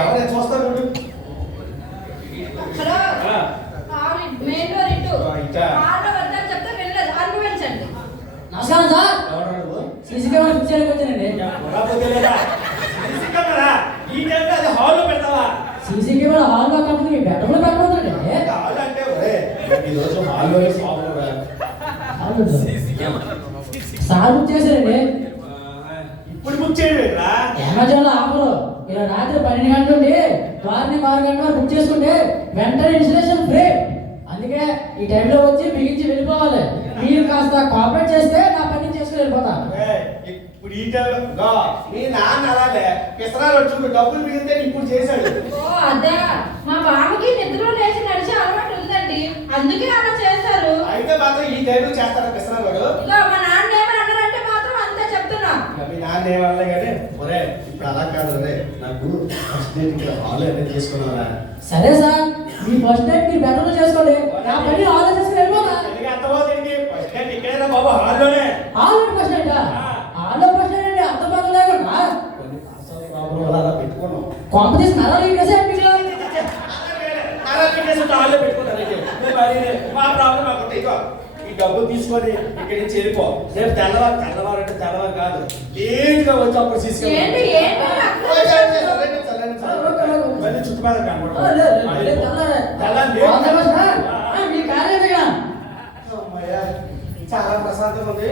ఎవరైనా చూస్తారు hello main door ఇటు ఆర్డర్ వద్దని చెప్తే వెళ్ళలేదు అనుభవించండి. నమస్కారం సార్. సీసీ కెమెరా ఫిక్స్ చేయడానికి వచ్చానండి. సీసీ కెమెరా హాల్లో కంపెనీ బెడ్రూమ్లో పెట్టబోతుందండి. సార్ బుక్ చేశారండి. ఇప్పుడు బుక్ చేయండి. అమెజాన్లో ఆఫర్ ఇలా రాత్రి 12 గంటల నుండి మార్నింగ్ 6 గంటల వరకు బుక్ చేసుకుంటే వెంటనే ఇన్స్టలేషన్ ఫ్రీ. అందుకే ఈ టైంలో వచ్చి బిగించి వెళ్ళిపోవాలి. మీరు కాస్త కోఆపరేట్ చేస్తే నా పని చేసుకుని వెళ్ళిపోతా. ఇప్పుడు ఈ టైంలో మీ నాన్న అలాగే పిసరాలు చూడు డబ్బులు మిగిలితే ఇప్పుడు చేశాడు. ఓ అదా మా బాబుకి నిద్రలో లేచి నడిచే అలవాటు ఉందండి, అందుకే అలా చేస్తారు. అయితే మాత్రం ఈ టైంలో చేస్తారా పిసరాలు? ఇదిగో మా నాన్న ఏమని అన్నారంటే మాత్రం అంతే చెప్తున్నా. మీ నాన్న ఏమన్నా కానీ ఒరే ఇప్పుడు అలా కాదు రే, నాకు ఫస్ట్ డేట్ హాల్ అరేంజ్ చేసుకున్నారా? సరే సార్, మీ ఫస్ట్ టైం మీరు బెడ్రూమ్లో చేసుకోండి, నా పని హాల్లో చేసుకుని వెళ్ళిపోతా. ఇక్కడైనా బాబు హాల్లోనే హాల్లో ఫస్ట్ నైట్ హాల్లో ఫస్ట్ నైట్ అండి, అంత బాధ లేకుండా అలా పెట్టుకున్నాం. కొంప తీసి నరాలు హాల్లో పెట్టుకున్నారు. మా ప్రాబ్లం మాకుంటే ఇక ఈ డబ్బులు తీసుకొని ఇక్కడి నుంచి వెళ్ళిపో. రేపు తెల్లవారు కాదు లేట్ గా వచ్చి అప్పుడు ఏంటి చుట్టుపక్కల చాలా ప్రశాంతంగా ఉంది.